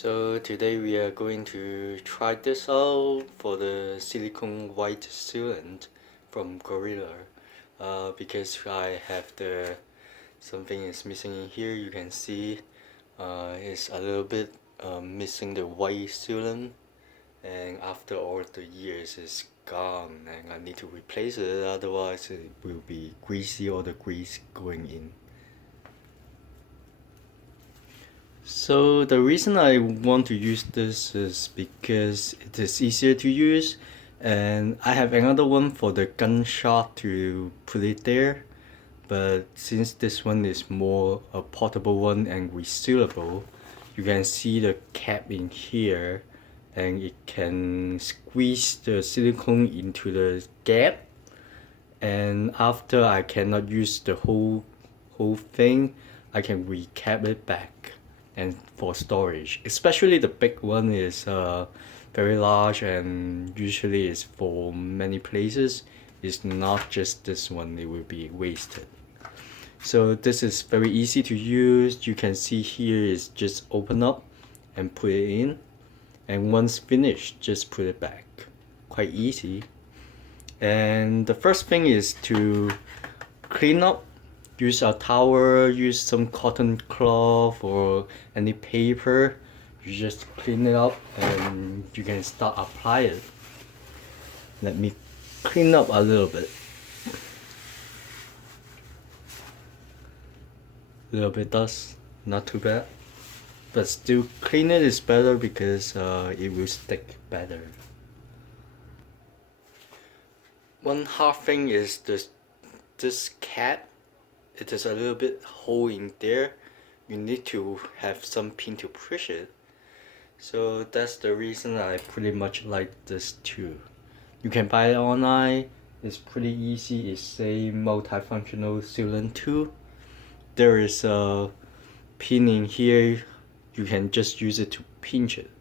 So today we are going to try this out for the silicone white sealant from Gorilla. Because I have something is missing in here. You can see it's a little bit missing the white sealant, and after all the years it's gone and I need to replace it, otherwise it will be greasy or the grease going in. So the reason I want to use this is because it is easier to use, and I have another one for the gunshot to put it there, but since this one is more a portable one and resealable, you can see the cap in here and it can squeeze the silicone into the gap, and after I cannot use the whole thing, I can recap it back and for storage. Especially the big one is very large and usually is for many places. It's not just this one, it will be wasted. So this is very easy to use. You can see here is just open up and put it in, and once finished just put it back. Quite easy. And the first thing is to clean up. Use a towel, use some cotton cloth or any paper. You just clean it up and you can start apply it. Let me clean up a little bit. Little bit dust, not too bad. But still clean it is better because it will stick better. One hard thing is this cap. It is a little bit hole in there. You need to have some pin to push it. So that's the reason I pretty much like this too. You can buy it online. It's pretty easy. It's a multifunctional sealant tool. There is a pin in here. You can just use it to pinch it.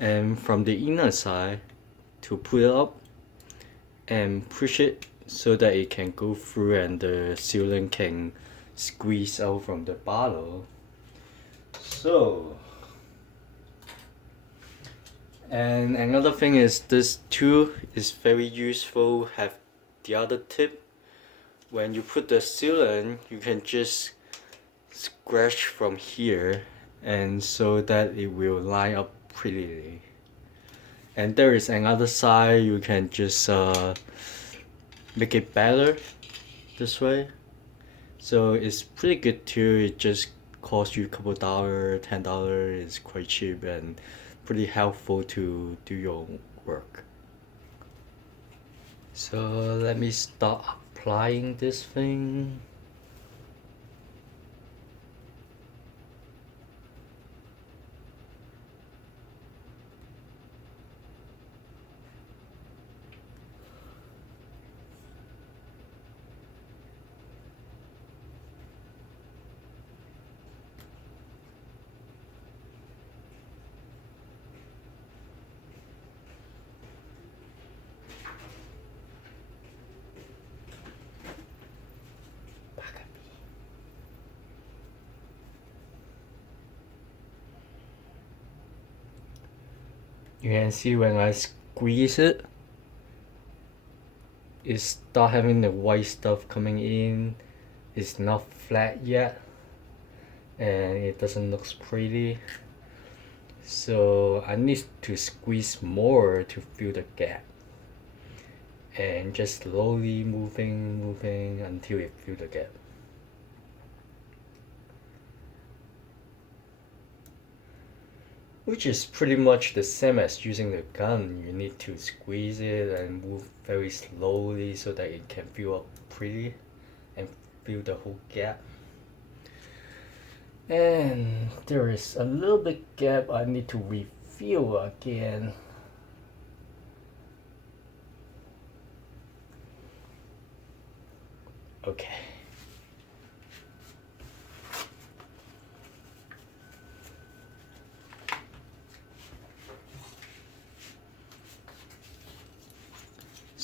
And from the inner side, to put it up and push it so that it can go through and the sealant can squeeze out from the bottle. So, and another thing is this tool is very useful. Have the other tip. When you put the sealant, you can just scratch from here, and so that it will line up prettily. And there is another side. You can just make it better this way. So it's pretty good too. It just costs you a couple $10. It's quite cheap and pretty helpful to do your work. So let me start applying this thing. You can see when I squeeze it, it start having the white stuff coming in. It's not flat yet and it doesn't look pretty. So I need to squeeze more to fill the gap. And just slowly moving until it fills the gap. Which is pretty much the same as using the gun. You need to squeeze it and move very slowly so that it can fill up pretty and fill the whole gap. And there is a little bit gap I need to refill again. Okay.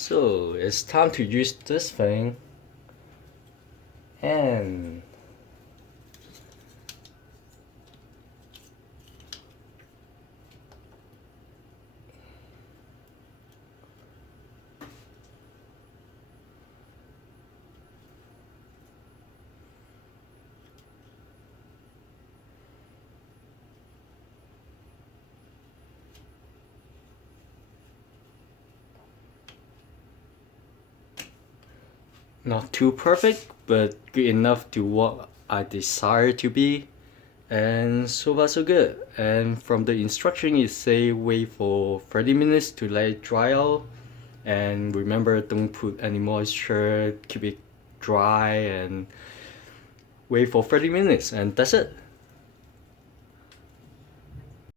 So it's time to use this thing, and Not too perfect, but good enough to what I desire to be. And so far so good. And from the instruction it say wait for 30 minutes to let it dry out. And remember, don't put any moisture, keep it dry and wait for 30 minutes, and that's it.